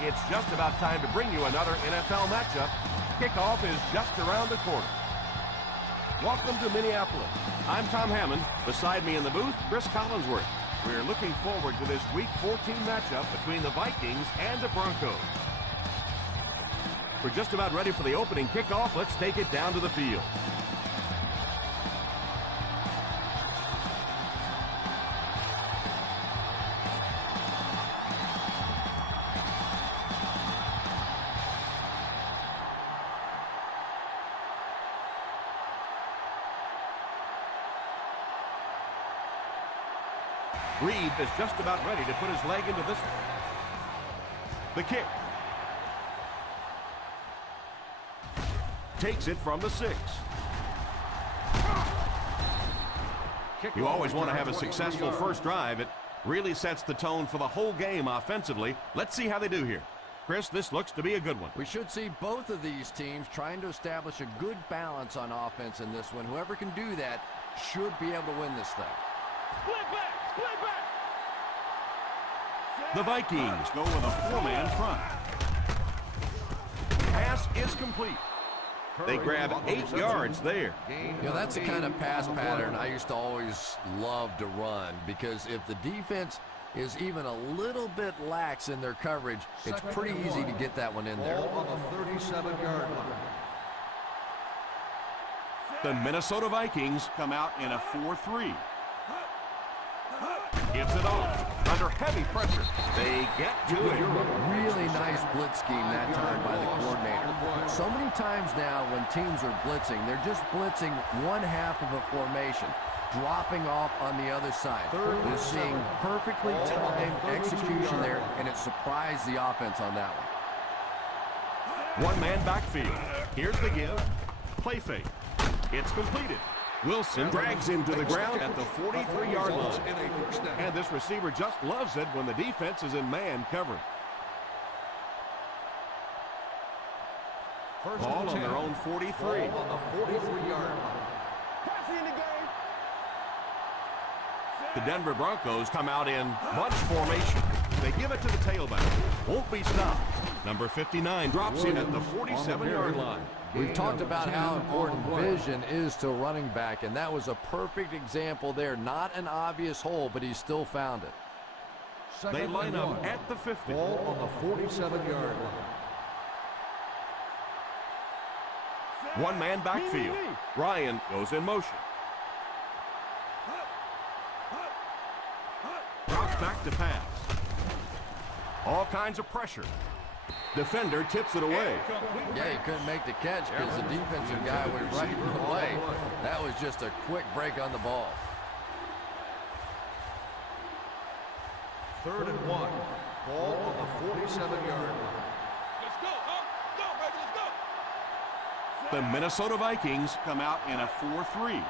It's just about time to bring you another NFL matchup. Kickoff is just around the corner. Welcome to Minneapolis. I'm Tom Hammond. Beside me in the booth, Chris Collinsworth. We're looking forward to this Week 14 matchup between the Vikings and the Broncos. We're just about ready for the opening kickoff. Let's take it down to the field. Reed is just about ready to put his leg into this one. The kick. Takes it from the 6. You always want to have a successful first drive. It really sets the tone for the whole game offensively. Let's see how they do here. Chris, this looks to be a good one. We should see both of these teams trying to establish a good balance on offense in this one. Whoever can do that should be able to win this thing. Split back! Split back! The Vikings go with a 4-man front. Pass is complete. They grab 8 yards there. You know, that's the kind of pass pattern I used to always love to run, because if the defense is even a little bit lax in their coverage, it's pretty easy to get that one in there. On the 37-yard line. The Minnesota Vikings come out in a 4-3. Gives it off. Under heavy pressure. They get to it. Really nice blitz scheme that time by the coordinator. So many times now when teams are blitzing, they're just blitzing one half of a formation, dropping off on the other side. They're seeing perfectly timed execution there, and it surprised the offense on that one. One-man backfield. Here's the give. Play fake. It's completed. Wilson drags him to the ground at the 43-yard line. And this receiver just loves it when the defense is in man coverage. Ball on their own 43. On the 43-yard line. The Denver Broncos come out in bunch formation. They give it to the tailback. Won't be stopped. Number 59 drops him at the 47-yard line. We've talked about how important vision is to running back, and that was a perfect example there. Not an obvious hole, but he still found it. They line up at the 50. Ball on the 47-yard line. One-man backfield. Ryan goes in motion. Drops back to pass. All kinds of pressure. Defender tips it away. Yeah, he couldn't make the catch because the defensive guy was right in the way. That was just a quick break on the ball. 3rd and 1. Ball on the 47-yard line. Let's go! Go, baby, let's go! The Minnesota Vikings come out in a 4-3.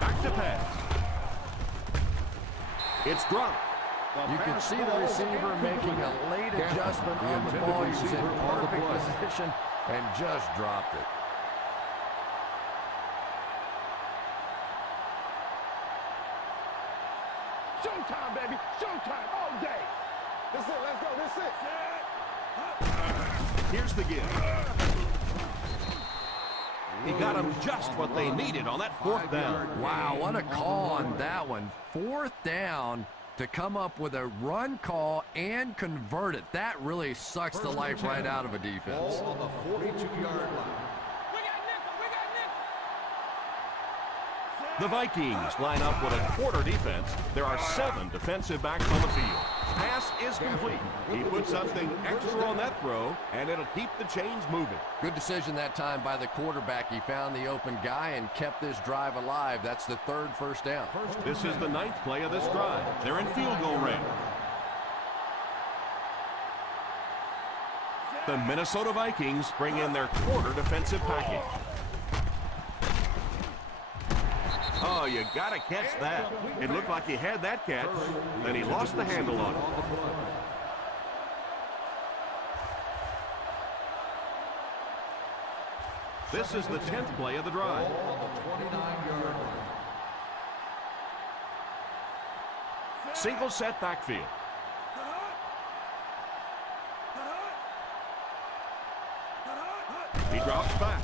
Back to pass. It's dropped. You can see the receiver making a late adjustment on the ball. He was in perfect position and just dropped it. Showtime, baby! Showtime all day! That's it, let's go, that's it! Here's the give. He got them just what they needed on that 4th down. Wow, what a call on that one. 4th down to come up with a run call and convert it. That really sucks the life right out of a defense. Ball on the 42-yard line. We got nickel! The Vikings line up with a quarter defense. There are 7 defensive backs on the field. pass is complete. He put something extra on that throw, and it'll keep the chains moving. Good decision that time by the quarterback. He found the open guy and kept this drive alive. That's the third first down. This is the 9th play of this drive. They're in field goal range. The Minnesota Vikings bring in their quarter defensive package. Oh, you got to catch that. It looked like he had that catch, then he lost the handle on it. This is the 10th play of the drive. Single set backfield. He drops back.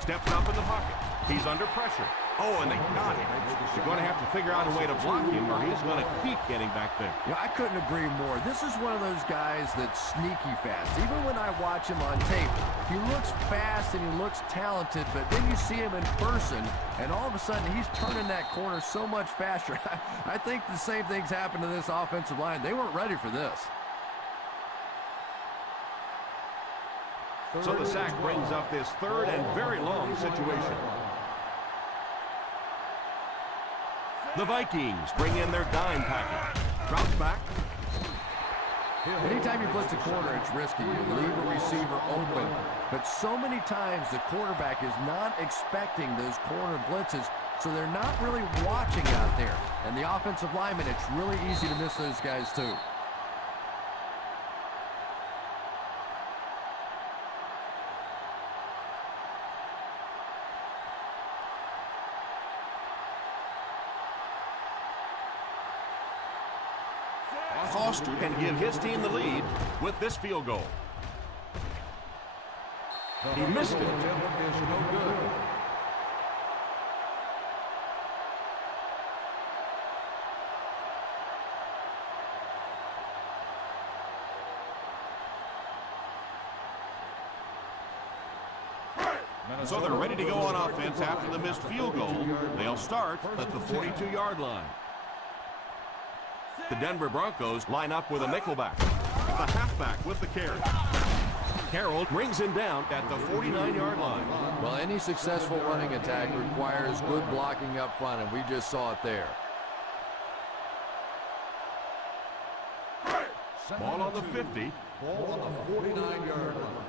Steps up in the pocket. He's under pressure. Oh, and they got him. You're going to have to figure out a way to block him, or he's going to keep getting back there. Yeah, I couldn't agree more. This is one of those guys that's sneaky fast. Even when I watch him on tape, he looks fast and he looks talented, but then you see him in person, and all of a sudden he's turning that corner so much faster. I think the same thing's happened to this offensive line. They weren't ready for this. So the sack brings up this third and very long situation. The Vikings bring in their dime package. Drops back. Anytime you blitz a corner, it's risky. You leave a receiver open. But so many times the quarterback is not expecting those corner blitzes, so they're not really watching out there. And the offensive linemen, it's really easy to miss those guys too. Foster can give his team the lead with this field goal. He missed it. So they're ready to go on offense after the missed field goal. They'll start at the 42-yard line. The Denver Broncos line up with a nickelback. The halfback with the carry. Carroll brings him down at the 49-yard line. Well, any successful running attack requires good blocking up front, and we just saw it there. Ball on the 50. Ball on the 49-yard line.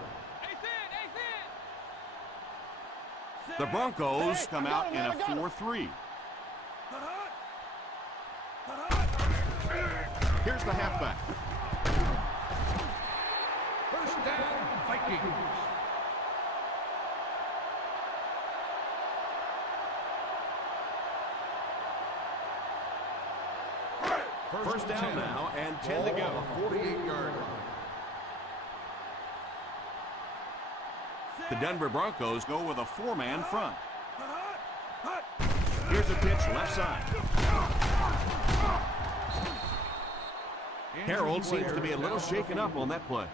The Broncos come out in a 4-3. Here's the halfback. First down, Vikings. First down now and 10 to go. 48-yard line. The Denver Broncos go with a four-man front. Here's a pitch left side. Harold seems to be a little shaken up on that play.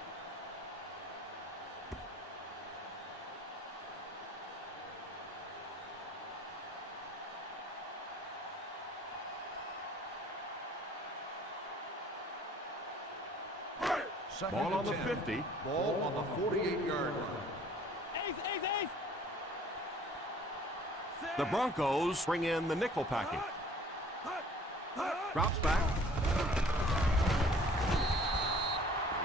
Ball on the 50. Ball on the 48-yard line. The Broncos bring in the nickel package. Drops back.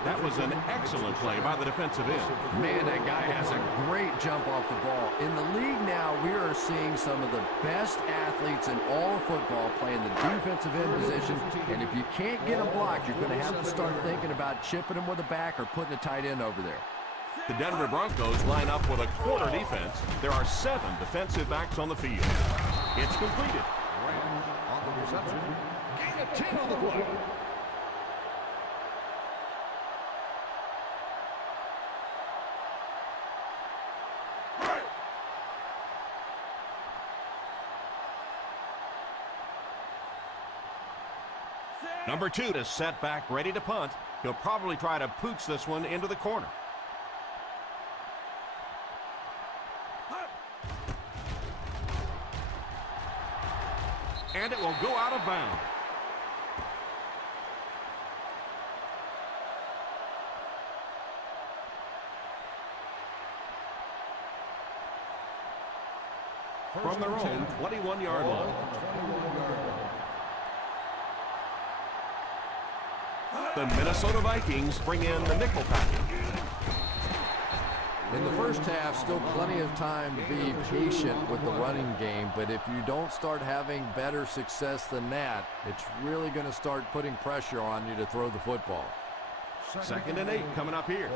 That was an excellent play by the defensive end. Man, that guy has a great jump off the ball. In the league now, we are seeing some of the best athletes in all of football playing the defensive end position. And if you can't get them blocked, you're going to have to start thinking about chipping them with a back or putting a tight end over there. The Denver Broncos line up with a quarter defense. There are 7 defensive backs on the field. It's completed. Ram on the reception. Gain of 10 on the play. Number 2 is set back, ready to punt. He'll probably try to pooch this one into the corner. And it will go out of bounds. from their own 21-yard line. The Minnesota Vikings bring in the nickel package. In the first half, still plenty of time to be patient with the running game, but if you don't start having better success than that, it's really going to start putting pressure on you to throw the football. 2nd and 8 coming up here.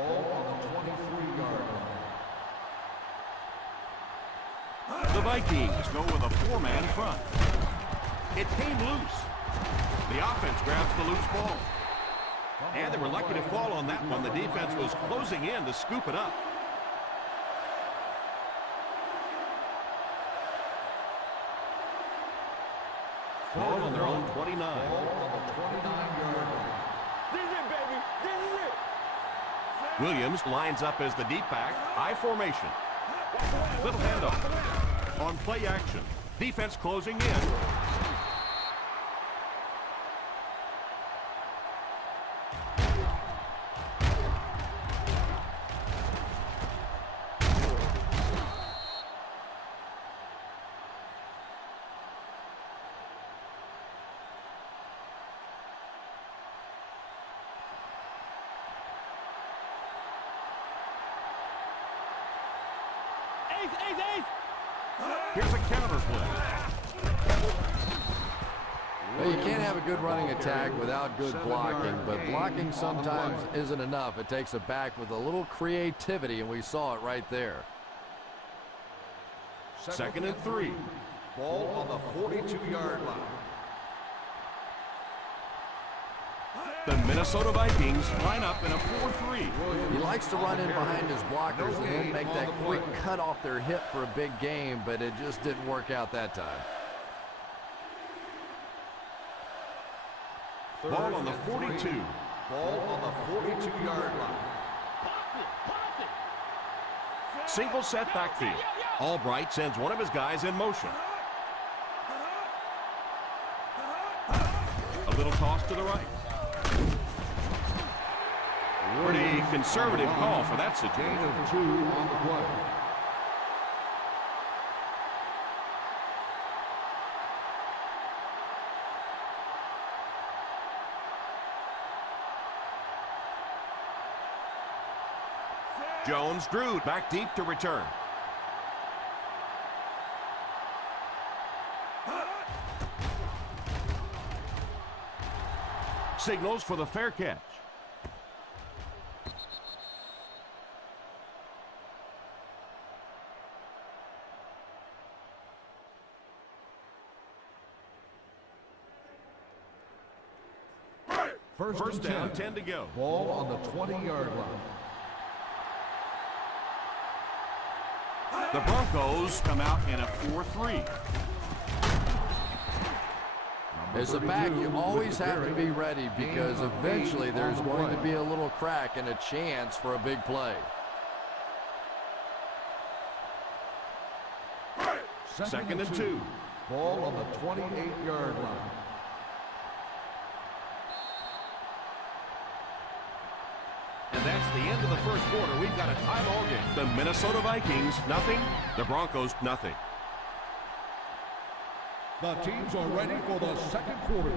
The Vikings go with a 4-man front. It came loose. The offense grabs the loose ball. And they were lucky to fall on that one. The defense was closing in to scoop it up. Ball on their own 29. This is it, baby. This is it. Williams lines up as the deep back. I formation. Little handoff. On play action. Defense closing in. Here's a counter play. Well, you can't have a good running attack without good blocking, but blocking sometimes isn't enough. It takes a back with a little creativity, and we saw it right there. 2nd and 3. Ball on the 42-yard line. The Minnesota Vikings line up in a 4-3. He likes to run in behind his blockers and then make that quick cut off their hip for a big game, but it just didn't work out that time. Ball on the 42. Ball on the 42-yard line. Single set backfield. Albright sends one of his guys in motion. A little toss to the right. Pretty conservative call for that situation. Gain of 2 on the play. Jones drew back deep to return. Signals for the fair catch. First down, 10 to go. Ball on the 20-yard line. The Broncos come out in a 4-3. As a back, you always have to be ready because eventually there's going to be a little crack and a chance for a big play. 2nd and 2. Ball on the 28-yard line. And that's the end of the first quarter. We've got a tie ball game. The Minnesota Vikings, nothing. The Broncos, nothing. The teams are ready for the second quarter.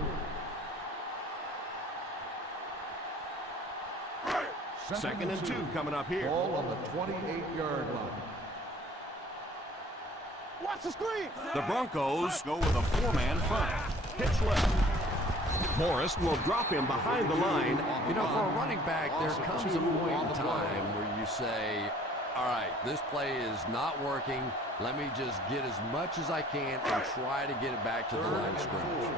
Second and 2 coming up here. Ball on the 28-yard line. Watch the screen. The Broncos go with a 4-man front. Pitch left. Morris will drop him behind the line. You know, for a running back, there comes a point in time where you say, all right, this play is not working. Let me just get as much as I can and try to get it back to the line of scrimmage.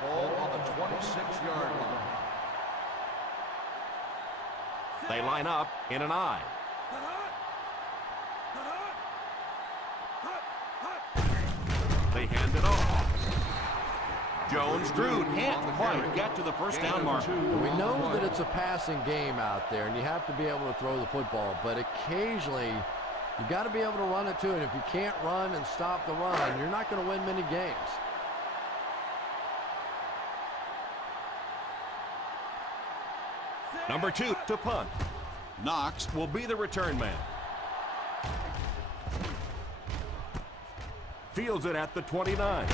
Ball on the 26-yard line. They line up in an I. They hand it off. Jones drew, can't quite get to the first down marker. We know that it's a passing game out there, and you have to be able to throw the football, but occasionally you got to be able to run it too, and if you can't run and stop the run, you're not going to win many games. Number 2 to punt. Knox will be the return man. Fields it at the 29.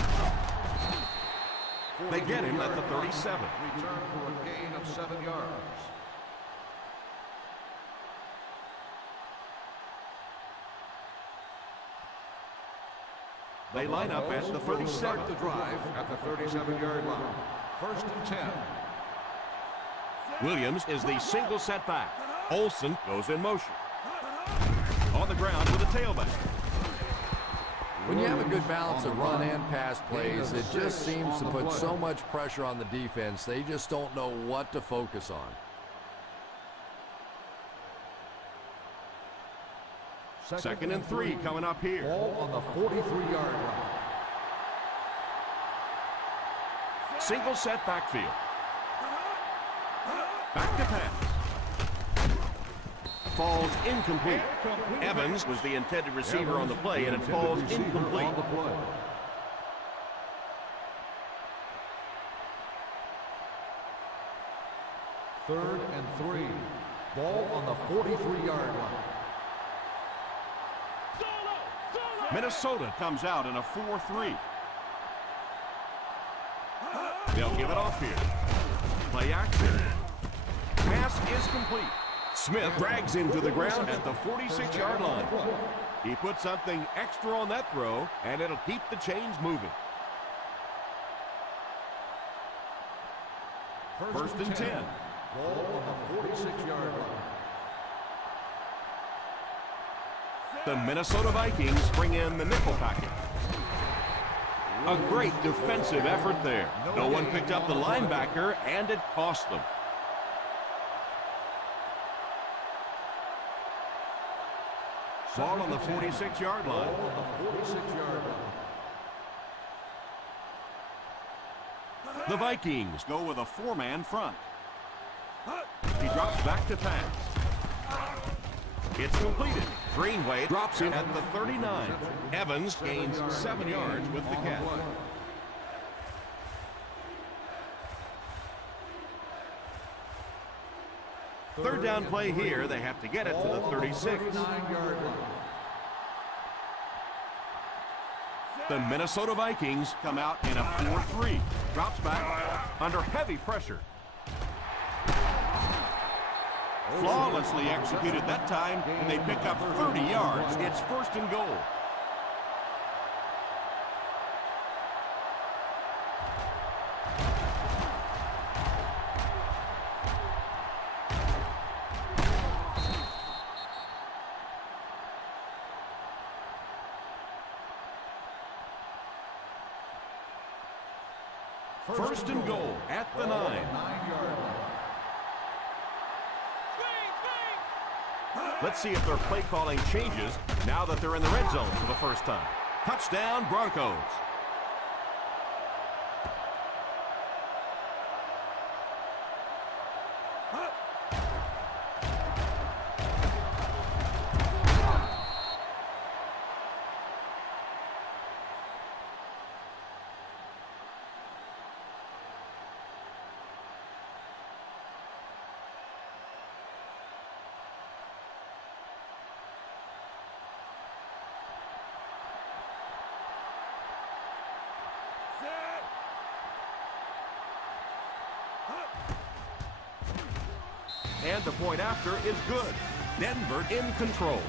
They get him at the 37. Return for a gain of 7 yards. They line up at the 37. Start the drive at the 37-yard line. 1st and 10. Williams is the single setback. Olsen goes in motion. On the ground with a tailback. When you have a good balance of run and pass plays, it just seems to put so much pressure on the defense, they just don't know what to focus on. Second and 3 coming up here. Ball on the 43-yard line. Single set backfield. Back to pass. Falls incomplete. Evans was the intended receiver on the play, and it falls incomplete. On the play. Third and 3. Ball on the 43-yard line. Minnesota comes out in a 4-3. They'll give it off here. Play action. Pass is complete. Smith drags him to the ground at the 46-yard line. He put something extra on that throw, and it'll keep the chains moving. First and 10. Ball on the 46-yard line. The Minnesota Vikings bring in the nickel package. A great defensive effort there. No one picked up the linebacker, and it cost them. Ball on the 46-yard line. Ball on the 46-yard line. The Vikings go with a 4-man front. He drops back to pass. It's completed. Greenway drops in at the 39. Evans gains 7 yards with the catch. Third down play here. They have to get it to the 36. The Minnesota Vikings come out in a 4-3. Drops back under heavy pressure. Flawlessly executed that time, and they pick up 30 yards. It's 1st and goal. First and goal at the 9. 9-yard line. Let's see if their play calling changes now that they're in the red zone for the first time. Touchdown, Broncos. And the point after is good. Denver in control.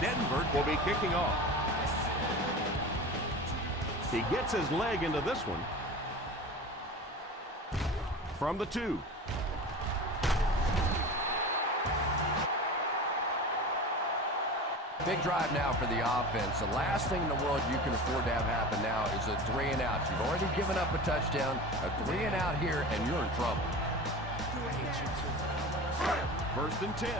Denver will be kicking off. He gets his leg into this one. From the 2. Big drive now for the offense. The last thing in the world you can afford to have happen now is a 3 and out. You've already given up a touchdown, a 3 and out here, and you're in trouble. First and 10.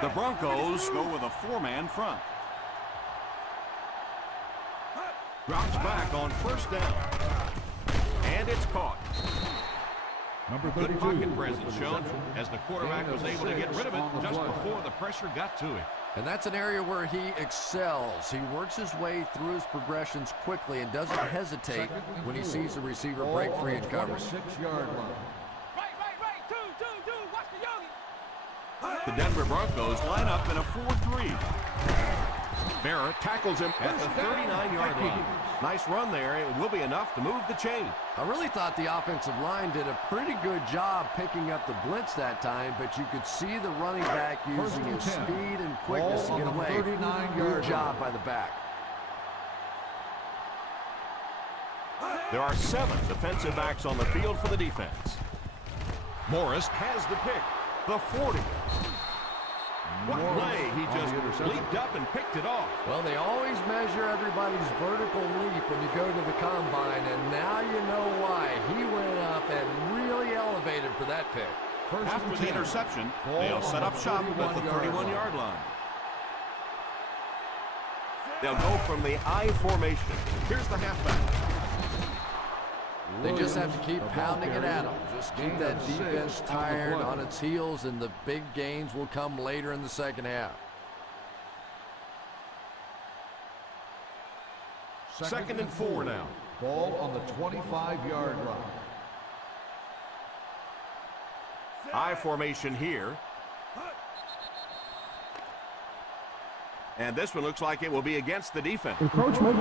The Broncos go with a 4-man front. Drops back on first down. And it's caught. Number Good 32. pocket presence shown as the quarterback was able to get rid of it just before the pressure got to him. And that's an area where he excels. He works his way through his progressions quickly and doesn't hesitate when he sees a receiver break free in coverage. 6-yard line. Right. Two. Watch the yogi. The Denver Broncos line up in a 4-3. Barrett tackles him at the 39-yard line. Nice run there. It will be enough to move the chain. I really thought the offensive line did a pretty good job picking up the blitz that time, but you could see the running back using his speed and quickness to get away. Good job by the back. There are 7 defensive backs on the field for the defense. Morris has the pick. The 40. What play? He just leaped up and picked it off. Well, they always measure everybody's vertical leap when you go to the combine, and now you know why. He went up and really elevated for that pick. After the interception, they'll set up shop at the 31-yard line. They'll go from the I formation. Here's the halfback. They just have to keep pounding it at them. Just keep that defense tired on its heels, and the big gains will come later in the second half. Second and 4 now. Ball on the 25-yard line. I formation here. And this one looks like it will be against the defense. Encroachment.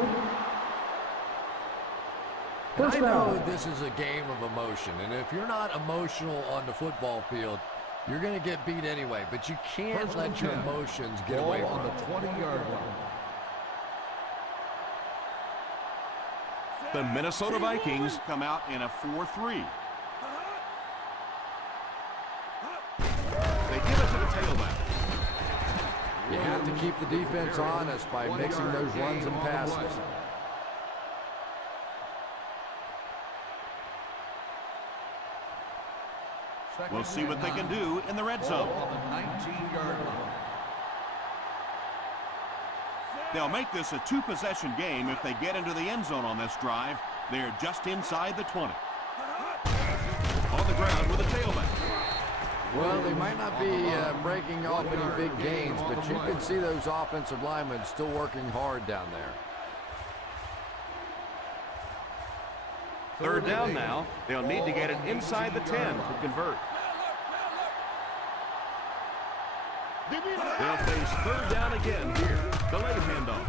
And I know this is a game of emotion, and if you're not emotional on the football field, you're going to get beat anyway, but you can't let your emotions get away from on it. the 20-yard line. The Minnesota Vikings come out in a 4-3. They give it to the tailback. You have to keep the defense honest by mixing those runs and passes. We'll see what they can do in the red zone. On the 19-yard line. They'll make this a 2-possession game if they get into the end zone on this drive. They're just inside the 20. On the ground with a tailback. Well, they might not be breaking off any big gains, but you can see those offensive linemen still working hard down there. Third down now. They'll need to get it inside the 10 to convert. They'll face third down again here. Delayed handoff.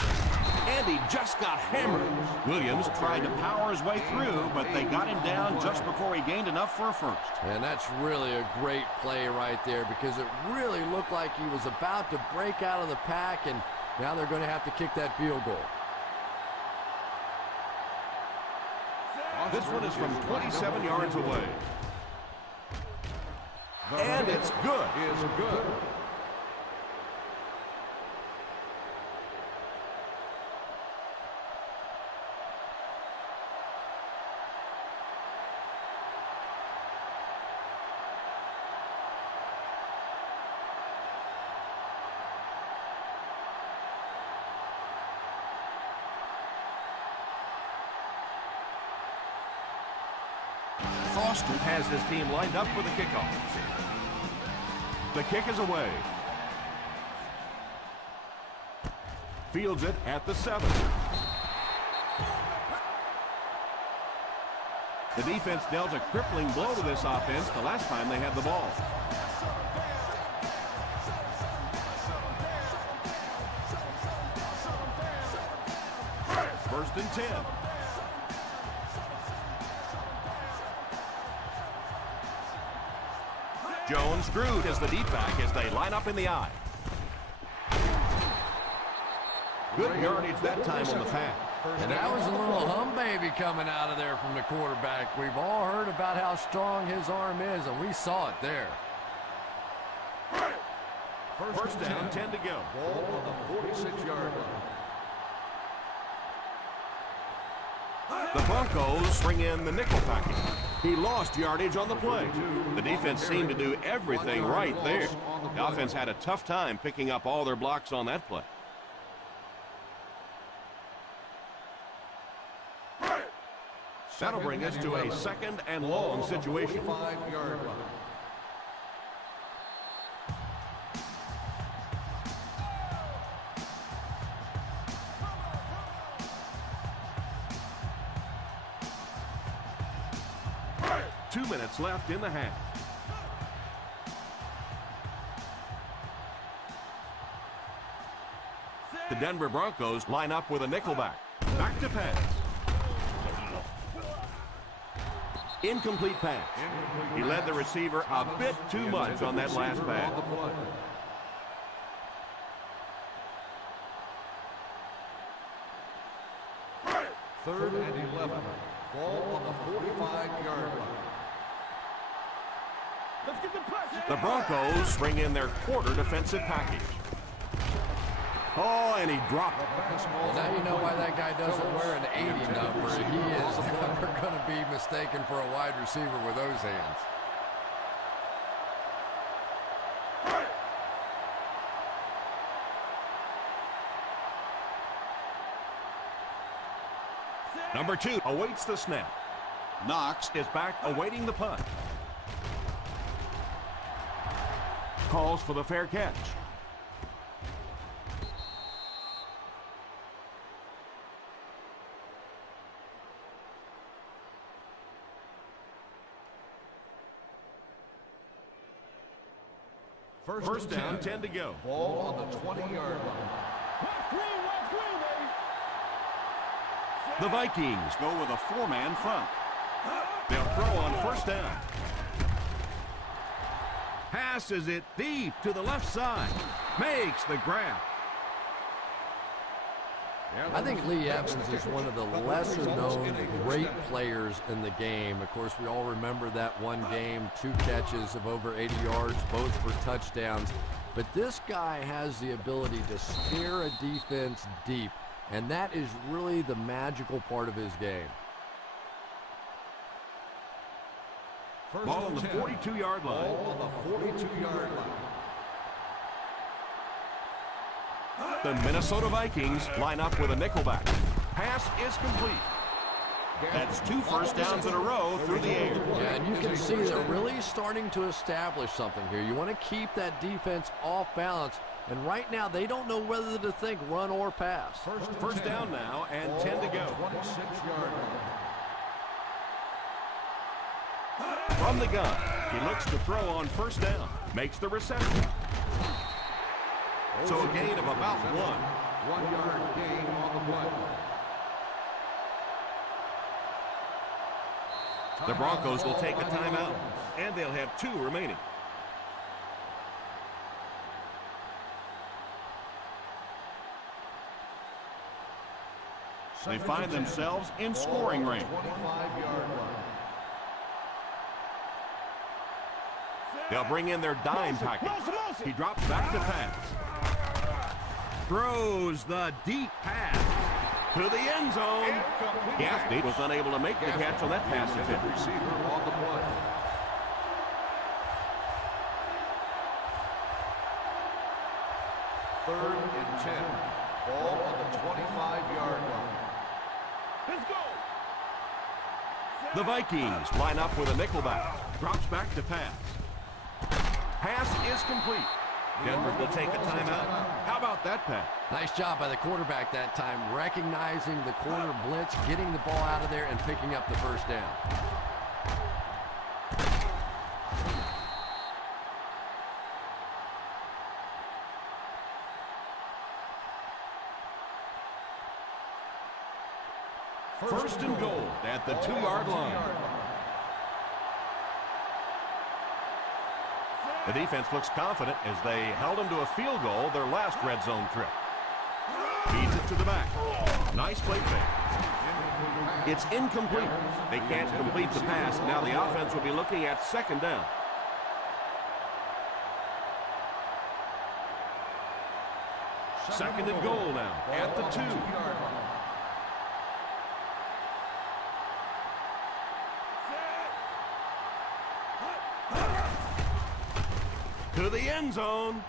And he just got hammered. Williams tried to power his way through, but they got him down just before he gained enough for a first. And that's really a great play right there, because it really looked like he was about to break out of the pack, and now they're going to have to kick that field goal. This one is from 27 yards away. And it's good. Is good. Foster has his team lined up for the kickoff. The kick is away. Fields it at the 7. The defense dealt a crippling blow to this offense the last time they had the ball. First and 10. Jones screwed as the deep back as they line up in the I. Good yardage that time on the pass. And that was a little hum baby coming out of there from the quarterback. We've all heard about how strong his arm is, and we saw it there. First down, 10 to go. Ball on the 46-yard line. The Broncos bring in the nickel package. He lost yardage on the play. The defense seemed to do everything right there. The offense had a tough time picking up all their blocks on that play. That'll bring us to a second and long situation. 45-yard line. Two minutes left in the half. The Denver Broncos line up with a nickelback. Back to pass. Incomplete pass. He led the receiver a bit too much on that last pass. Third and 11. Ball on the 45-yard line. Let's get the pressure. The Broncos bring in their quarter defensive package. Oh, and he dropped it. Well, now you know why that guy doesn't wear an 80 number. He is never going to be mistaken for a wide receiver with those hands. Number 2 awaits the snap. Knox is back awaiting the punt. Calls for the fair catch. First down, 10 to go. Ball on the 20-yard line. The Vikings go with a four-man front. They'll throw on first down. Passes it deep to the left side. Makes the grab. I think Lee Evans is one of the lesser-known great players in the game. Of course, we all remember that one game, 2 catches of over 80 yards, both for touchdowns. But this guy has the ability to scare a defense deep, and that is really the magical part of his game. Ball on the 42-yard line. Ball on the 42-yard line. The Minnesota Vikings line up with a nickelback. Pass is complete. That's 2 first downs in a row through the air. Yeah, and you can see they're really starting to establish something here. You want to keep that defense off balance, and right now they don't know whether to think run or pass. First down now and 10 to go. 26-yard line. From the gun, he looks to throw on first down. Makes the reception. So a gain of about 1. 1-yard gain on the play. The Broncos will take a timeout, and they'll have 2 remaining. They find themselves in scoring range. 25-yard line. They'll bring in their dime package. He drops back to pass. Throws the deep pass to the end zone. The athlete was unable to make the catch on that pass attempt. Receiver on the play. Third and 10. Ball on the 25-yard line. Let's go. The Vikings line up with a nickelback. Drops back to pass. Pass is complete. Denver will take a timeout. How about that pass? Nice job by the quarterback that time, recognizing the corner blitz, getting the ball out of there, and picking up the first down. First and goal at the 2-yard line. The defense looks confident as they held them to a field goal their last red zone trip. Feeds it to the back. Nice play fake. It's incomplete. They can't complete the pass. Now the offense will be looking at second down. Second and goal now at the 2. To the end zone.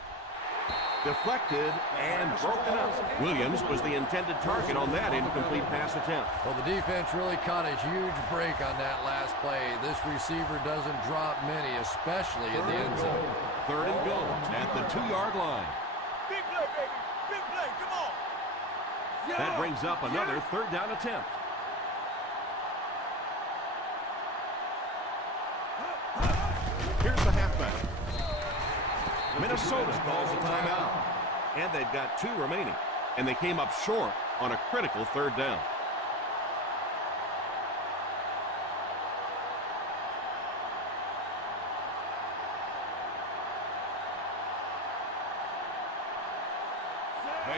Deflected and broken up. Williams was the intended target on that incomplete pass attempt. Well, the defense really caught a huge break on that last play. This receiver doesn't drop many, especially in the end zone. Third and goal at the 2-yard line. Big play, baby. Big play. Come on. That brings up another third down attempt. Here's the halfback. Minnesota calls a timeout. And they've got 2 remaining. And they came up short on a critical third down.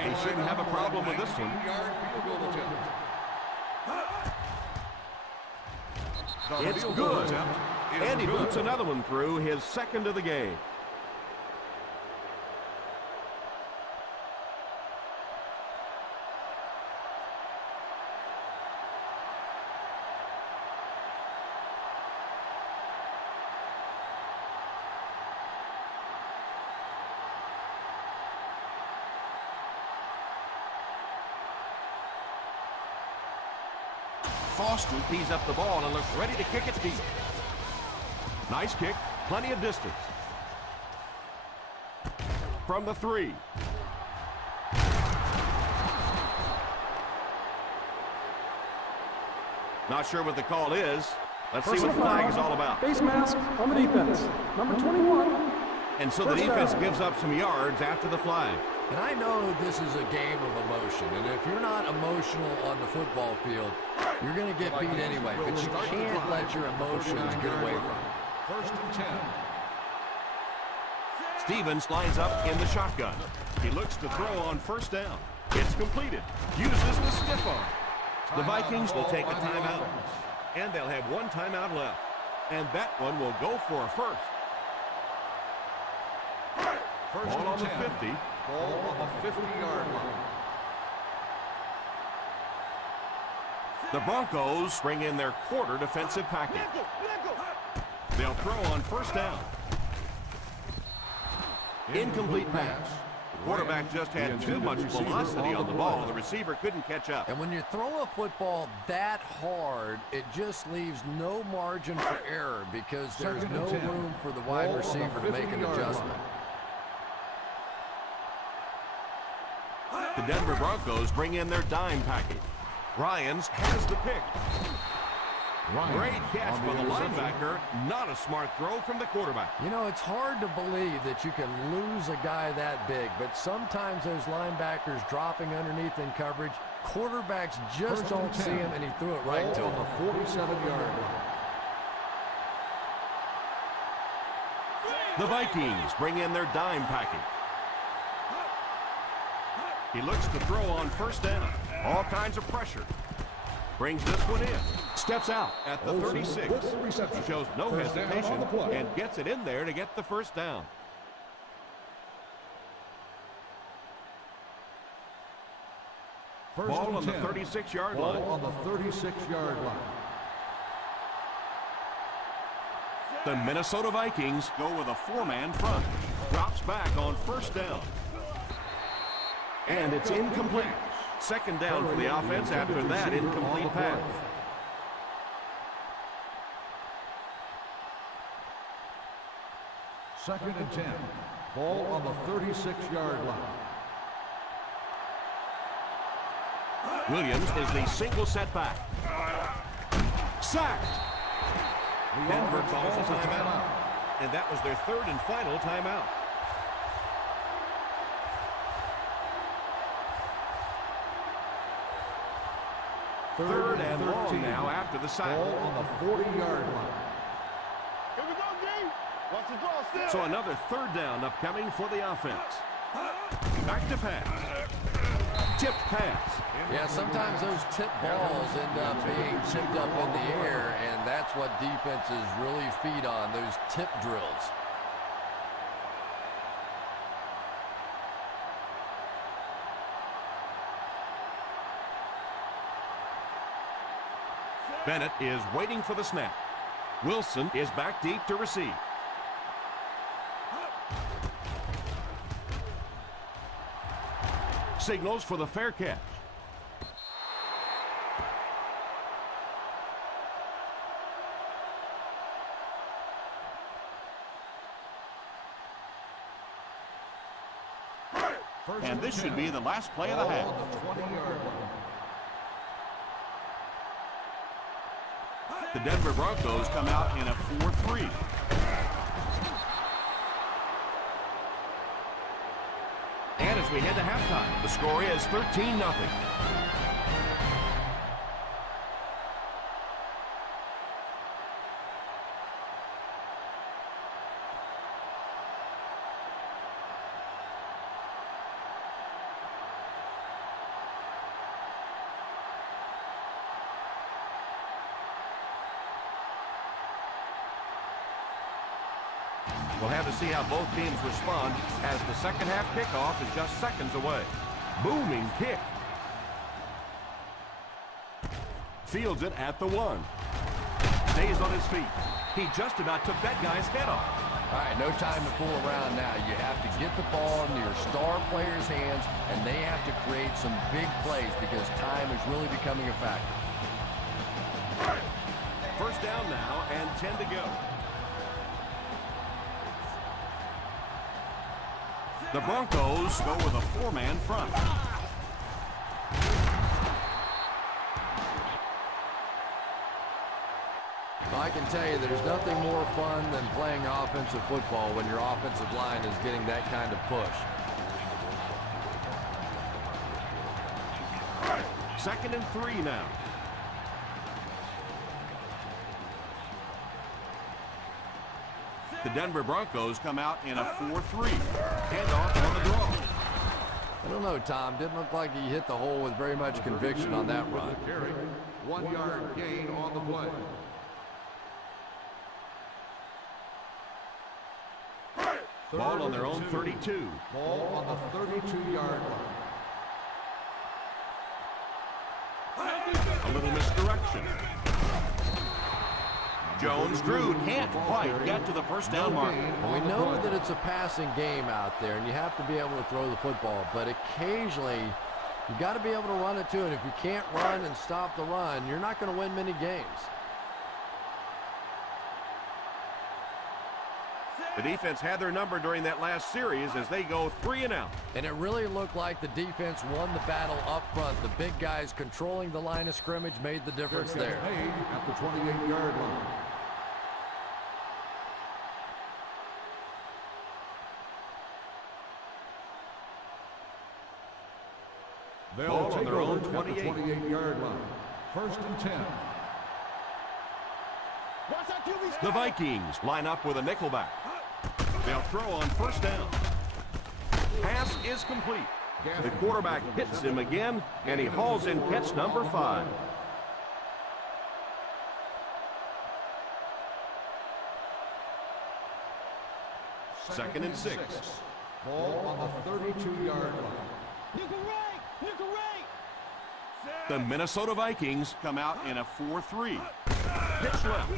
He shouldn't have a problem with this one. It's good. And he boots another one through, his second of the game. Foster tees up the ball and looks ready to kick it deep. Nice kick, plenty of distance. From the 3. Not sure what the call is. Let's see what the flag is all about. Face mask on the defense. Number 21. And so the defense gives up some yards after the flag. And I know this is a game of emotion, and if you're not emotional on the football field, you're going to get beat anyway, but you can't let your emotions get away from you. First and 10. Stevens lines up in the shotgun. He looks to throw on first down. It's completed. Uses the stiff arm. The Vikings will take a timeout, and they'll have 1 timeout left. And that one will go for a first. Ball on the 50. Ball on the 50-yard line. The Broncos bring in their quarter defensive package. They'll throw on first down. Incomplete pass. The quarterback just had too much velocity on the ball. The receiver couldn't catch up. And when you throw a football that hard, it just leaves no margin for error because there's no room for the wide receiver to make an adjustment. The Denver Broncos bring in their dime package. Ryans has the pick. Great catch by the linebacker. Not a smart throw from the quarterback. You know, it's hard to believe that you can lose a guy that big, but sometimes those linebackers dropping underneath in coverage, quarterbacks just don't see him, and he threw it right to him. On the 47-yard line. The Vikings bring in their dime package. He looks to throw on first down. All kinds of pressure. Brings this one in. Steps out at the 36. He shows no hesitation and gets it in there to get the first down. Ball on the 36-yard line. Ball on the 36-yard line. The Minnesota Vikings go with a 4-man front. Drops back on first down. And it's incomplete. Second down for the offense after that incomplete pass. Second and 10. Ball on the 36-yard line. Williams is the single setback. Sacked. Denver calls a timeout. And that was their third and final timeout. Third and long now after the sack. Ball on the 40-yard line. Here we go, D. Watch the draw still. So another third down upcoming for the offense. Back to pass. Tipped pass. Yeah, sometimes those tipped balls end up being tipped up in the air, and that's what defenses really feed on, those tip drills. Bennett is waiting for the snap. Wilson is back deep to receive. Signals for the fair catch. And this should be the last play of the half. The Denver Broncos come out in a 4-3. And as we head to halftime, the score is 13-0. We'll have to see how both teams respond as the second half kickoff is just seconds away. Booming kick. Fields it at the 1. Stays on his feet. He just about took that guy's head off. All right, no time to fool around now. You have to get the ball into your star players' hands, and they have to create some big plays because time is really becoming a factor. First down now and 10 to go. The Broncos go with a 4-man front. Well, I can tell you there's nothing more fun than playing offensive football when your offensive line is getting that kind of push. Second and 3 now. The Denver Broncos come out in a 4-3. Handoff on the draw. I don't know, Tom. Didn't look like he hit the hole with very much conviction on that run. 1 yard gain on the play. Ball on their own 32. Ball on the 32-yard line. A little misdirection. Jones-Drew can't quite get to the first down mark. We know that it's a passing game out there, and you have to be able to throw the football, but occasionally you got to be able to run it too, and if you can't run and stop the run, you're not going to win many games. The defense had their number during that last series as they go 3 and out. And it really looked like the defense won the battle up front. The big guys controlling the line of scrimmage made the difference there. Made at the 28-yard line. They'll take their own 28-yard line. First and 10. The Vikings line up with a nickelback. They'll throw on first down. Pass is complete. The quarterback hits him again, and he hauls in catch number 5. Second and 6. Ball on the 32-yard line. The Minnesota Vikings come out in a 4-3. Pitch left.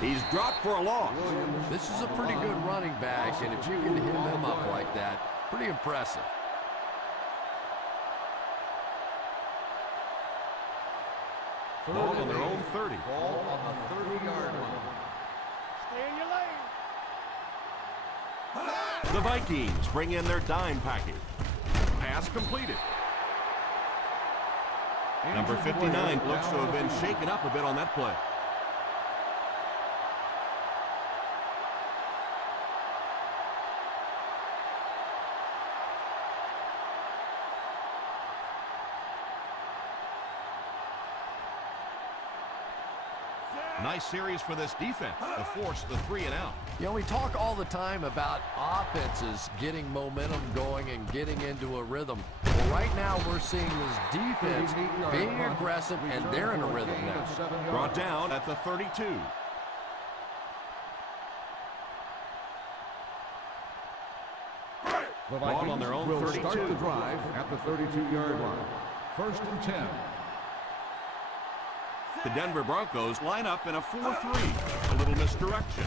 He's dropped for a loss. This is a pretty good running back, and if you can hit him up like that, pretty impressive. Ball on their own 30. Ball on the 30-yard line. Stay in your lane. The Vikings bring in their dime package. Pass completed. Number 59 looks to have been shaken up a bit on that play. Nice series for this defense to force the 3 and out. You know, we talk all the time about offenses getting momentum going and getting into a rhythm. Well, right now we're seeing this defense being aggressive, and they're in a rhythm now. Brought down at the 32. The Ball on their own 32. Start the drive at the 32-yard line. First and 10. The Denver Broncos line up in a 4-3. A little misdirection.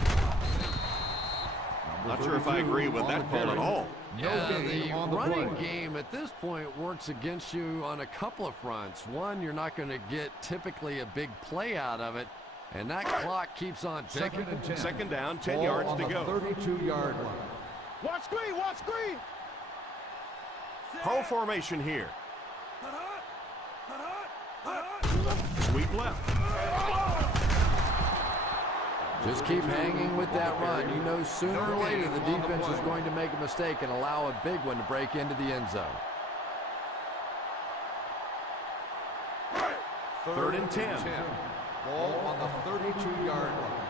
Not sure if I agree with that call at all. Yeah, the running game at this point works against you on a couple of fronts. One, you're not going to get typically a big play out of it, and that clock keeps on ticking. Second down, 10 yards to go. 32-yard line. Watch screen, watch screen. Pro formation here. Sweep left. Just keep hanging with that run. You know sooner or later the defense is going to make a mistake and allow a big one to break into the end zone. Third and 10. Ball on the 32-yard line.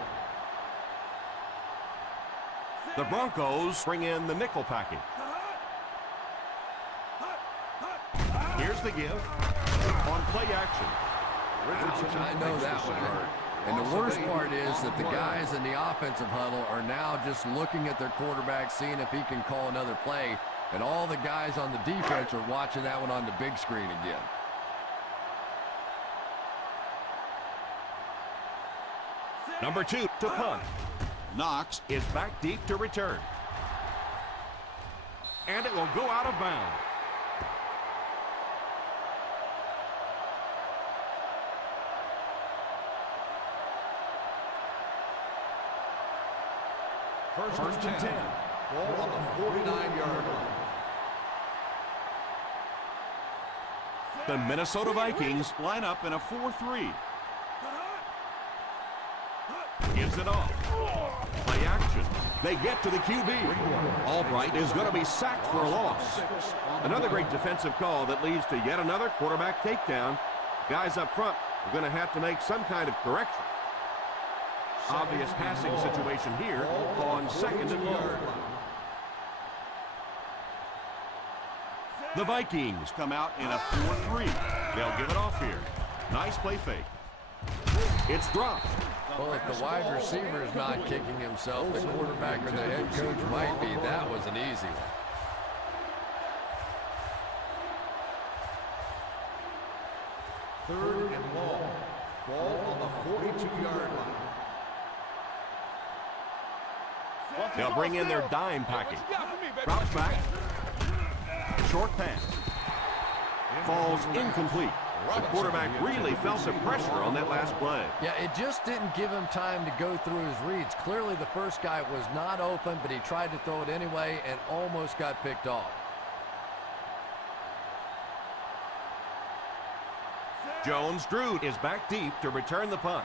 The Broncos bring in the nickel package. Here's the give. On play action. I know that one hurt. And the worst part is that the guys in the offensive huddle are now just looking at their quarterback, seeing if he can call another play. And all the guys on the defense are watching that one on the big screen again. Number 2 to punt. Knox is back deep to return. And it will go out of bounds. First and 10. Ball on the 49-yard line. The Minnesota Vikings line up in a 4-3. Gives it off. Play action. They get to the QB. Albright is going to be sacked for a loss. Another great defensive call that leads to yet another quarterback takedown. Guys up front are going to have to make some kind of correction. Obvious passing situation here on second and long. The Vikings come out in a 4-3. They'll give it off here. Nice play fake. It's dropped. Well, if the wide receiver is not kicking himself, the quarterback or the head coach might be. That was an easy one. Third and long. Ball on the 42-yard line. They'll bring in their dime package. Drops back. Short pass. Falls incomplete. The quarterback really felt the pressure on that last play. Yeah, it just didn't give him time to go through his reads. Clearly the first guy was not open, but he tried to throw it anyway and almost got picked off. Jones-Drew is back deep to return the punt.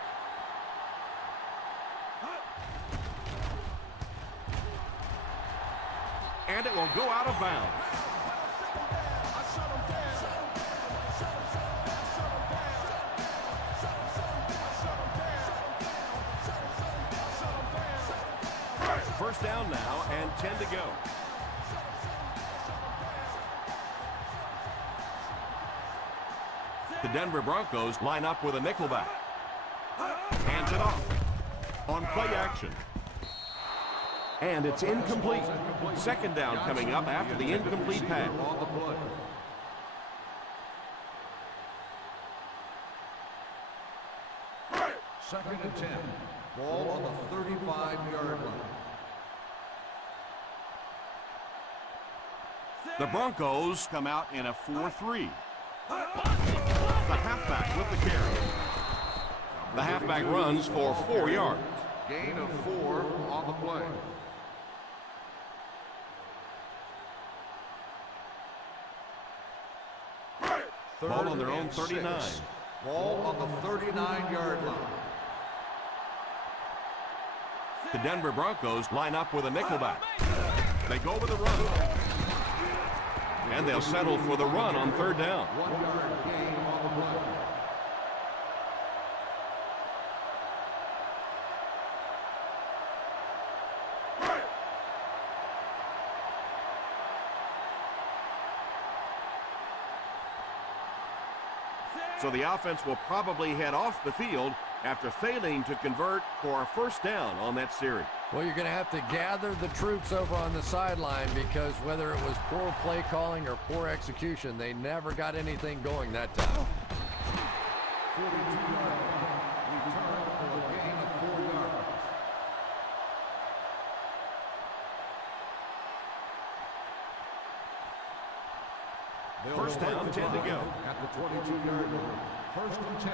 And it will go out of bounds. First down now and 10 to go. The Denver Broncos line up with a nickelback. Hands it off. On play action. And it's incomplete. Second down coming up after the incomplete pass. Second and 10. Ball on the 35-yard line. The Broncos come out in a 4-3. The halfback with the carry. The halfback runs for 4 yards. Gain of 4 on the play. Ball on their own 39. Ball on the 39-yard line. The Denver Broncos line up with a nickelback. They go with a run. And they'll settle for the run on third down. 1 yard gain on the play. So the offense will probably head off the field after failing to convert for a first down on that series. Well, you're going to have to gather the troops over on the sideline because whether it was poor play calling or poor execution, they never got anything going that time. 42-yard return for a gain of 4 yards. First down, 10 to go. At the 22-yard line. First and 10.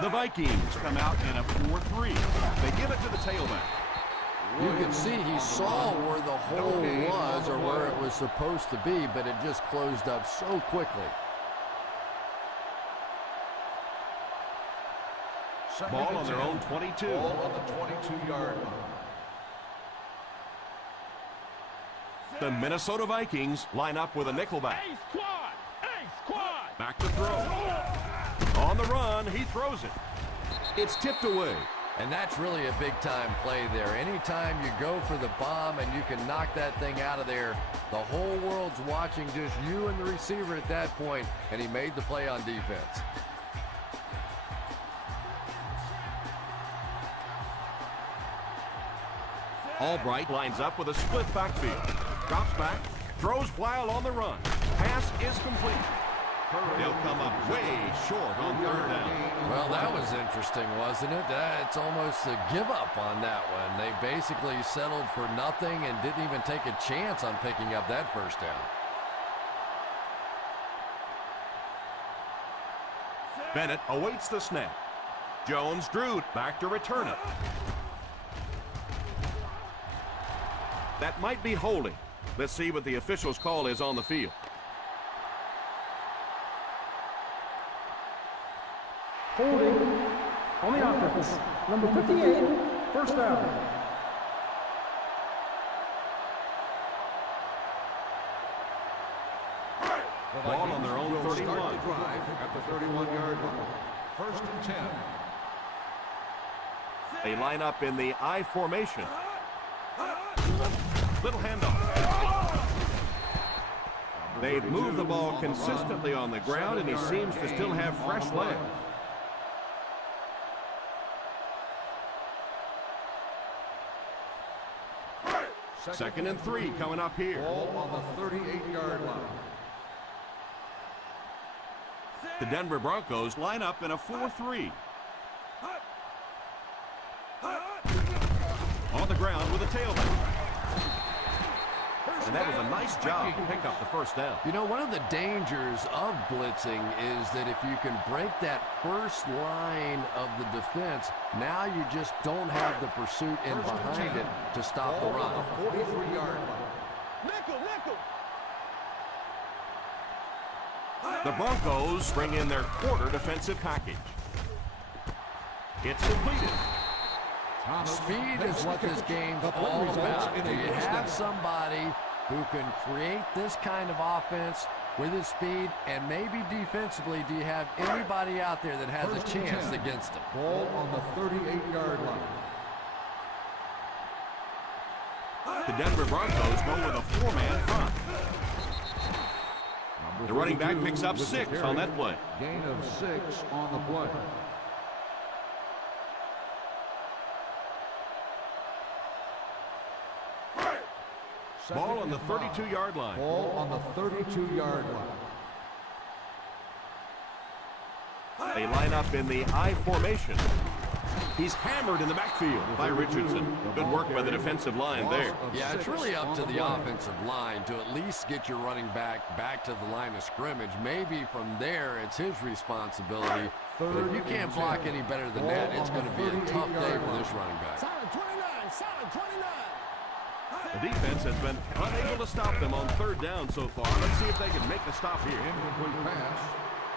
The Vikings come out in a 4-3. They give it to the tailback. You can see he saw where the hole was or where it was supposed to be, but it just closed up so quickly. Ball on their own 22. Ball on the 22-yard line. The Minnesota Vikings line up with a nickelback. Back to throw. On the run, he throws it. It's tipped away. And that's really a big-time play there. Anytime you go for the bomb and you can knock that thing out of there, the whole world's watching just you and the receiver at that point, and he made the play on defense. Albright lines up with a split backfield. Drops back, throws while on the run. Pass is complete. They'll come up way short on third down. Well, that was interesting, wasn't it? It's almost a give-up on that one. They basically settled for nothing and didn't even take a chance on picking up that first down. Bennett awaits the snap. Jones drew back to return it. That might be holding. Let's see what the official's call is on the field. Holding on the offense. Number 58, first down. Ball on their own 31. Start the drive at the 31-yard line. First and 10. They line up in the I formation. Little handoff. They've moved the ball consistently on the ground, and he seems to still have fresh legs. Second and 3 coming up here. Ball on the 38-yard line. The Denver Broncos line up in a 4-3. On the ground with a tailback. And that was a nice job to pick up the first down. You know, one of the dangers of blitzing is that if you can break that first line of the defense, now you just don't have the pursuit in behind it to stop the run. 43-yard line. The Broncos bring in their quarter defensive package. It's completed. Speed is what this game's all about. Do you have somebody who can create this kind of offense with his speed, and maybe defensively, do you have anybody out there that has a chance against him? Ball on the 38-yard line. The Denver Broncos go with a 4-man front. The running back picks up 6 on that play. Gain of 6 on the play. Ball on the 32-yard line. Ball on the 32-yard line. They line up in the I formation. He's hammered in the backfield by Richardson. Good work by the defensive line there. Yeah, it's really up to the offensive line to at least get your running back to the line of scrimmage. Maybe from there, it's his responsibility. But if you can't block any better than that, it's going to be a tough day for this running back. Solid 29, solid 29. The defense has been unable to stop them on third down so far. Let's see if they can make a stop here. Incomplete pass.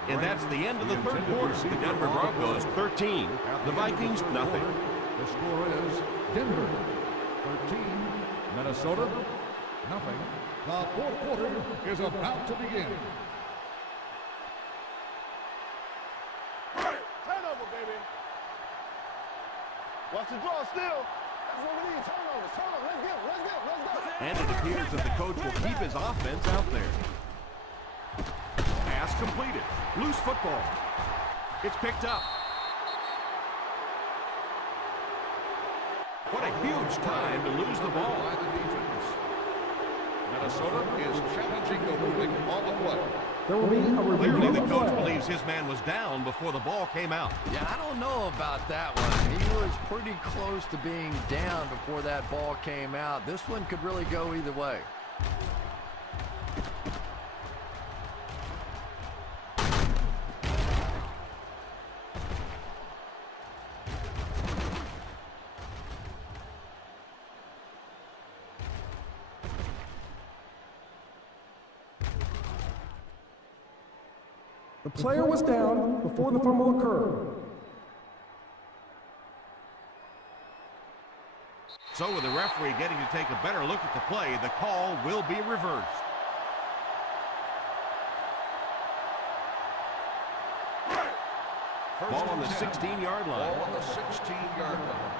And that's the end of the third quarter. The Denver Broncos 13, the Vikings nothing. The score is Denver 13, Minnesota nothing. The fourth quarter is about to begin. Turnover, baby. Watch the draw still. That's what we need. Turnovers. Let's get it. And it appears that the coach will keep his offense out there. Pass completed. Loose football. It's picked up. What a huge time to lose the ball. By the defense. Minnesota is challenging the ruling on the play. There will be a review Clearly of the the coach play. believes his man was down before the ball came out. Yeah, I don't know about that one. He was pretty close to being down before that ball came out. This one could really go either way. The player was down before the fumble occurred. So with the referee getting to take a better look at the play, the call will be reversed. Ball on the 16-yard line. Ball on the 16-yard line.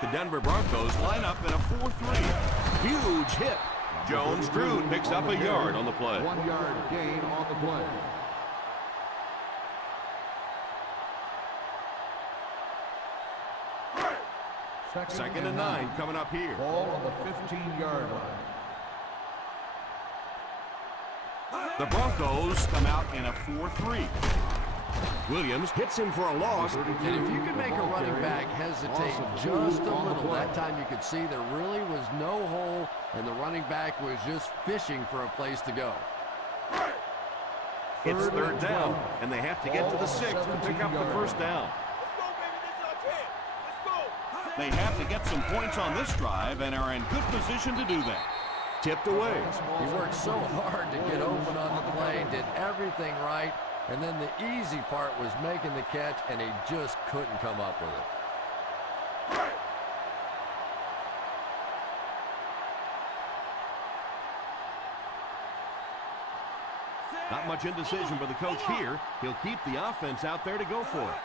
The Denver Broncos line up in a 4-3. Huge hit. Jones-Drew picks up a yard on the play. 1 yard gain on the play. Second and 9 coming up here. Ball on the 15-yard line. The Broncos come out in a 4-3. Williams hits him for a loss. And if you could make a running back hesitate just a little, that time you could see there really was no hole, and the running back was just fishing for a place to go. It's third down, and they have to get to the 6 to pick up the first down. They have to get some points on this drive and are in good position to do that. Tipped away. He worked so hard to get open on the play, did everything right, and then the easy part was making the catch, and he just couldn't come up with it. Not much indecision by the coach here. He'll keep the offense out there to go for it.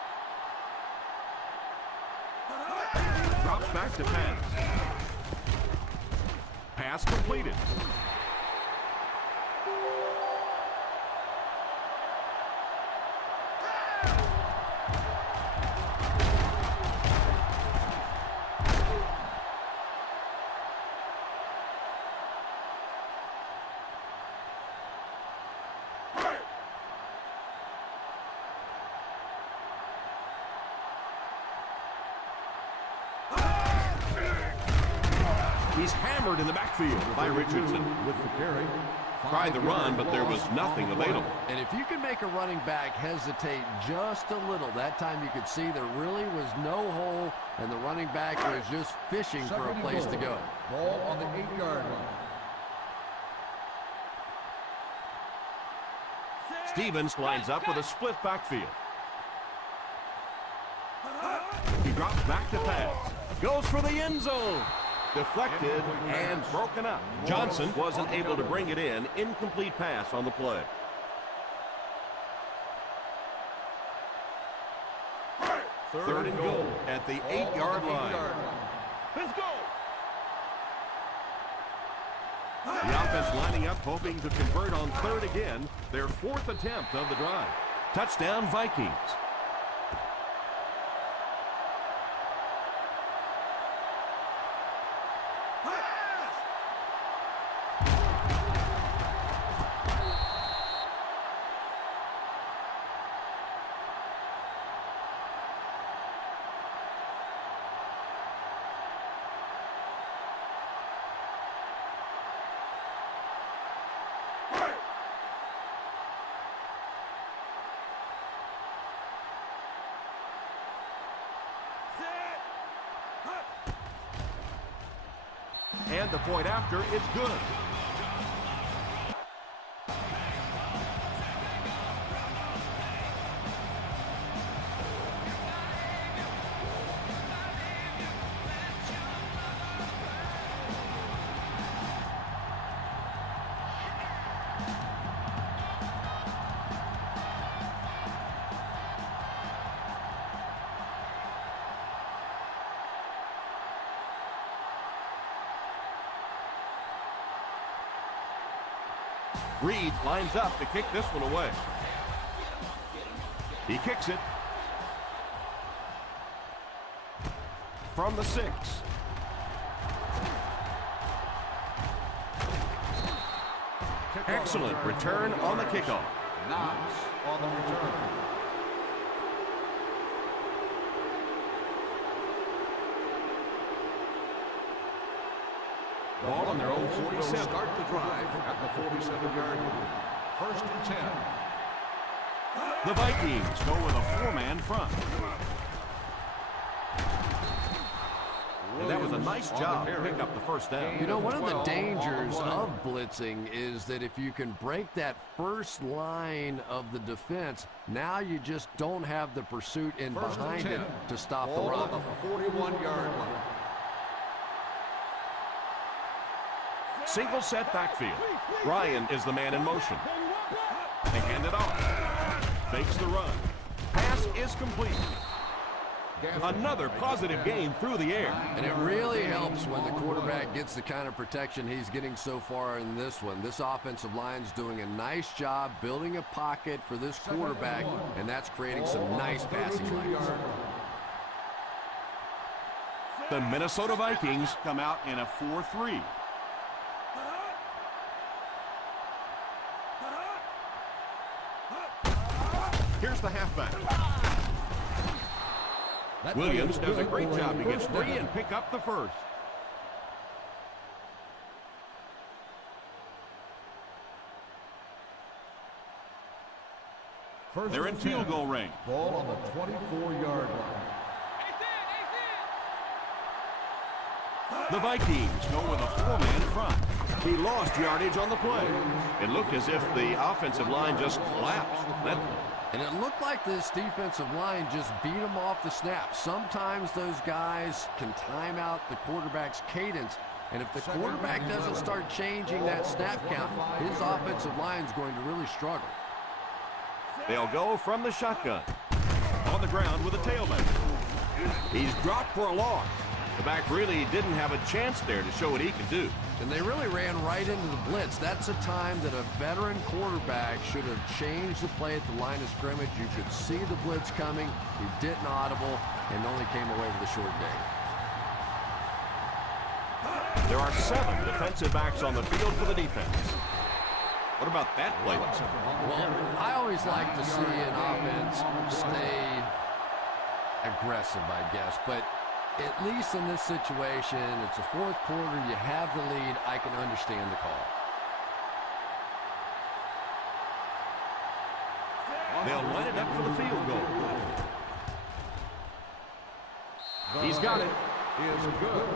Drops back to pass. Pass completed. He's hammered in the backfield by Richardson. With the carry. Tried the run, but there was nothing available. And if you can make a running back hesitate just a little, that time you could see there really was no hole, and the running back was just fishing for a place to go. Ball on the 8-yard line. Stevens lines up with a split backfield. He drops back to pass. Goes for the end zone. Deflected and broken up. Johnson wasn't able to bring it in. Incomplete pass on the play. Third and goal at the 8-yard line. Let's go. The offense lining up, hoping to convert on third again. Their 4th attempt of the drive. Touchdown, Vikings. And the point after is good. Reed lines up to kick this one away. He kicks it from the 6. Excellent return on the kickoff. Knox on the return. Ball on their own 47. Start the drive at the 47-yard line. 1st and 10. The Vikings go with a 4-man front. And that was a nice job to pick up the first down. You know, one of the dangers of blitzing is that if you can break that first line of the defense, now you just don't have the pursuit in behind it to stop the run. 41-yard line. Single set backfield. Ryan is the man in motion. They hand it off. Fakes the run. Pass is complete. Another positive gain through the air. And it really helps when the quarterback gets the kind of protection he's getting so far in this one. This offensive line's doing a nice job building a pocket for this quarterback, and that's creating some nice passing lanes. The Minnesota Vikings come out in a 4-3. Here's the halfback. Williams does a great job to get free and pick up the first. They're in field goal range. Ball on the 24-yard line. The Vikings go with a 4-man front. He lost yardage on the play. It looked as if the offensive line just collapsed. And it looked like this defensive line just beat them off the snap. Sometimes those guys can time out the quarterback's cadence, and if the quarterback doesn't start changing that snap count, his offensive line is going to really struggle. They'll go from the shotgun. On the ground with a tailback. He's dropped for a loss. The back really didn't have a chance there to show what he could do. And they really ran right into the blitz. That's a time that a veteran quarterback should have changed the play at the line of scrimmage. You could see the blitz coming. He didn't audible and only came away with a short gain. There are 7 defensive backs on the field for the defense. What about that play? Well, I always like to see an offense stay aggressive, I guess. But at least in this situation, it's the fourth quarter, you have the lead, I can understand the call. They'll line it up for the field goal. He's got it. He is good.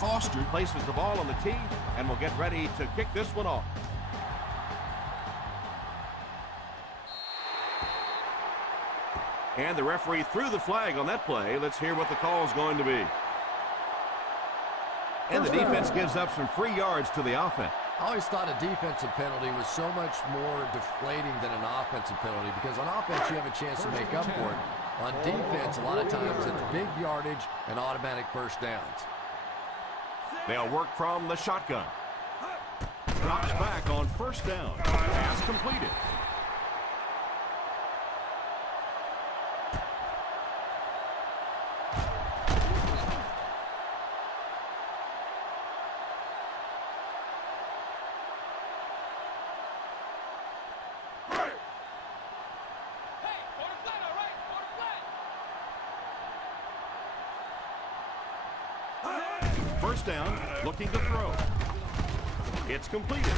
Foster places the ball on the tee and will get ready to kick this one off. And the referee threw the flag on that play. Let's hear what the call is going to be. And the defense gives up some free yards to the offense. I always thought a defensive penalty was so much more deflating than an offensive penalty because on offense you have a chance to make up for it. On defense, a lot of times it's big yardage and automatic first downs. They'll work from the shotgun. Drops back on first down. Pass completed. First down, looking to throw. It's completed.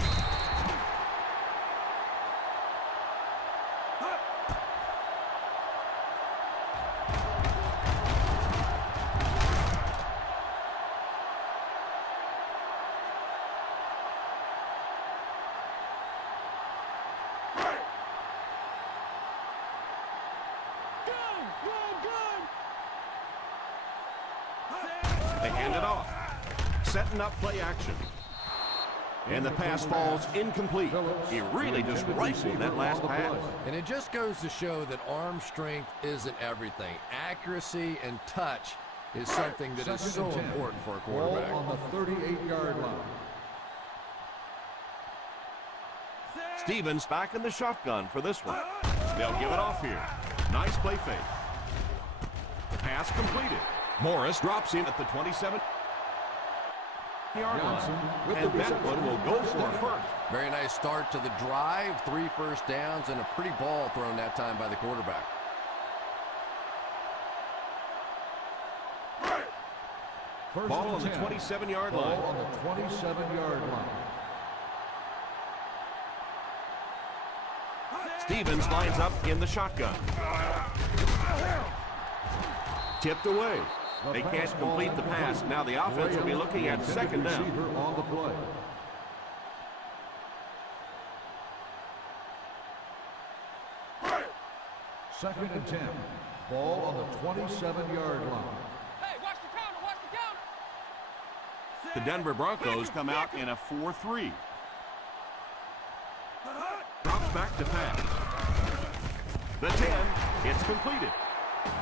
They hand it off. Setting up play action. And the pass falls incomplete. He really just rifled that last pass. And it just goes to show that arm strength isn't everything. Accuracy and touch is something that is so important for a quarterback. Ball on the 38-yard line. Stevens back in the shotgun for this one. They'll give it off here. Nice play fake. Pass completed. Morris drops in at the 27. Yard Johnson line. with the And that reception. one will go for first. Very nice start to the drive. 3 first downs and a pretty ball thrown that time by the quarterback. First Ball and on the 10. 27-yard Ball line. on the 27-yard line. Stevens lines up in the shotgun. Tipped away. They can't complete the pass. Now the offense will be looking at second down. Receiver on the play. Second and 10. Ball on the 27-yard line. Hey, watch the counter, watch the counter. The Denver Broncos come out in a 4-3. Drops back to pass. The 10, it's completed.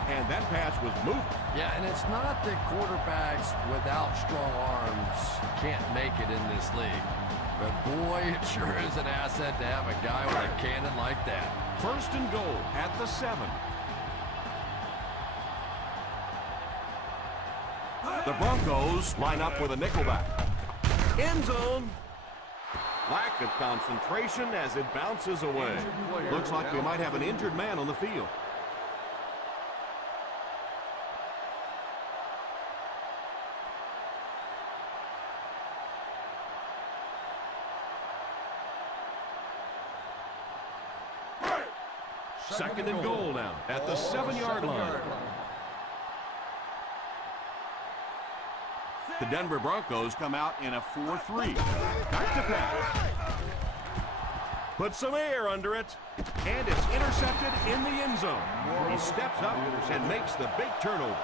And that pass was moved. Yeah, and it's not that quarterbacks without strong arms can't make it in this league. But boy, it sure is an asset to have a guy with a cannon like that. First and goal at the 7. The Broncos line up with a nickelback. End zone. Lack of concentration as it bounces away. Looks like we might have an injured man on the field. Second and goal now at the 7-yard line. The Denver Broncos come out in a 4-3. Back to pass. Put some air under it. And it's intercepted in the end zone. He steps up and makes the big turnover.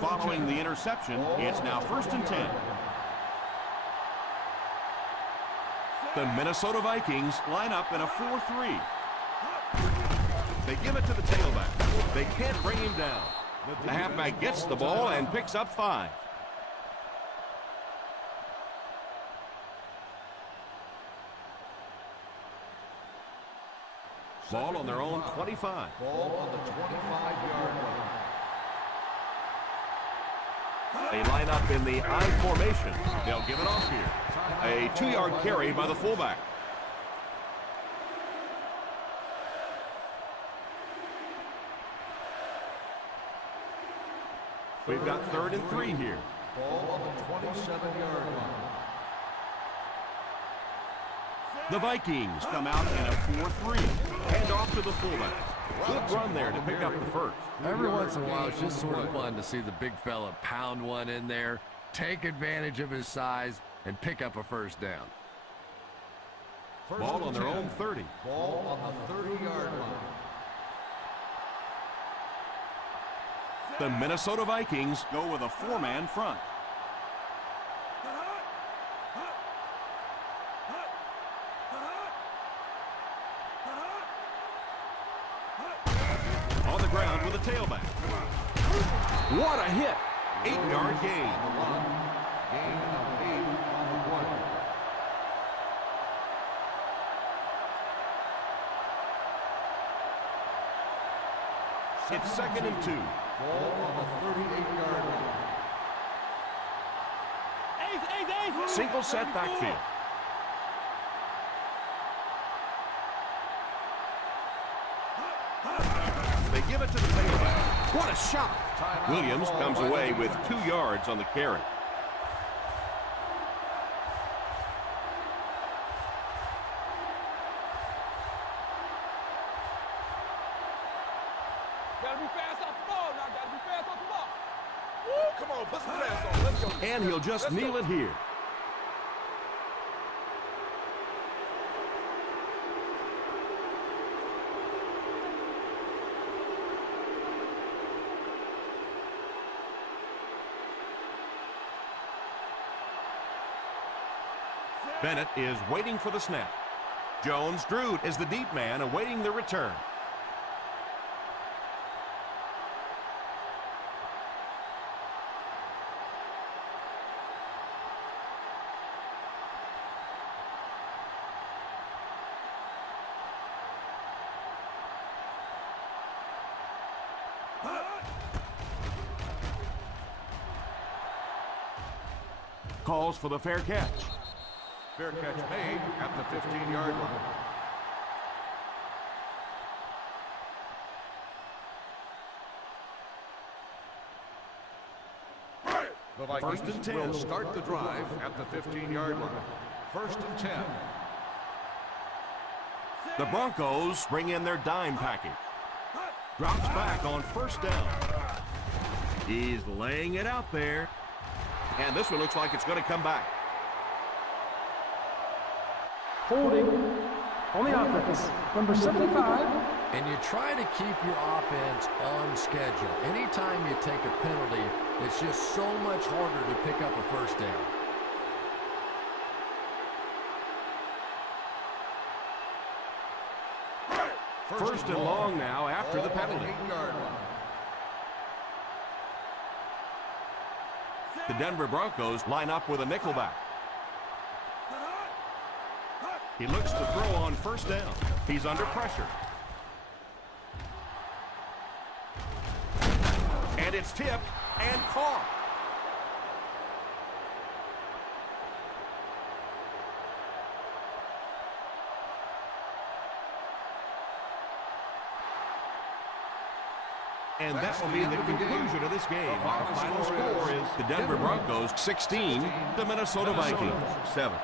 Following the interception, it's now first and 10. The Minnesota Vikings line up in a 4-3. They give it to the tailback. They can't bring him down. The halfback gets the ball and picks up 5. Ball on their own 25. Ball on the 25-yard line. They line up in the I formation. They'll give it off here. A 2-yard carry by the fullback. We've got 3rd and 3 here. Ball on the 27-yard line. The Vikings come out in a 4-3. Hand off to the fullback. Good run there to pick up the first. Every once in a while, it's just sort of fun to see the big fella pound one in there, take advantage of his size, and pick up a first down. Ball on their own 30. Ball on the 30-yard line. The Minnesota Vikings go with a 4-man front. On the ground with a tailback. What a hit! 8-yard gain. Gain of 8 on the play. It's 2nd and 2. Ball on the 38-yard line. Single set backfield. They give it to the tailback. What a shot! Williams comes away with 2 yards on the carry. Gotta be fast off the ball now. Gotta be fast off the ball. Woo, come on, put some fast on. Let's go. And he'll just kneel it here. Bennett is waiting for the snap. Jones Drew is the deep man awaiting the return. calls for the fair catch. Fair catch made at the 15-yard line. The Vikings First and 10. will start the drive at the 15-yard line. First and 10. The Broncos bring in their dime package. Drops back on first down. He's laying it out there. And this one looks like it's going to come back. Holding on the offense. Number 75. And you try to keep your offense on schedule. Anytime you take a penalty, it's just so much harder to pick up a first down. First and long now after the penalty. The Denver Broncos line up with a nickelback. He looks to throw on first down. He's under pressure. And it's tipped and caught. And that will be the conclusion of this game. Our final score is the Denver Broncos 16, the Minnesota Vikings 7.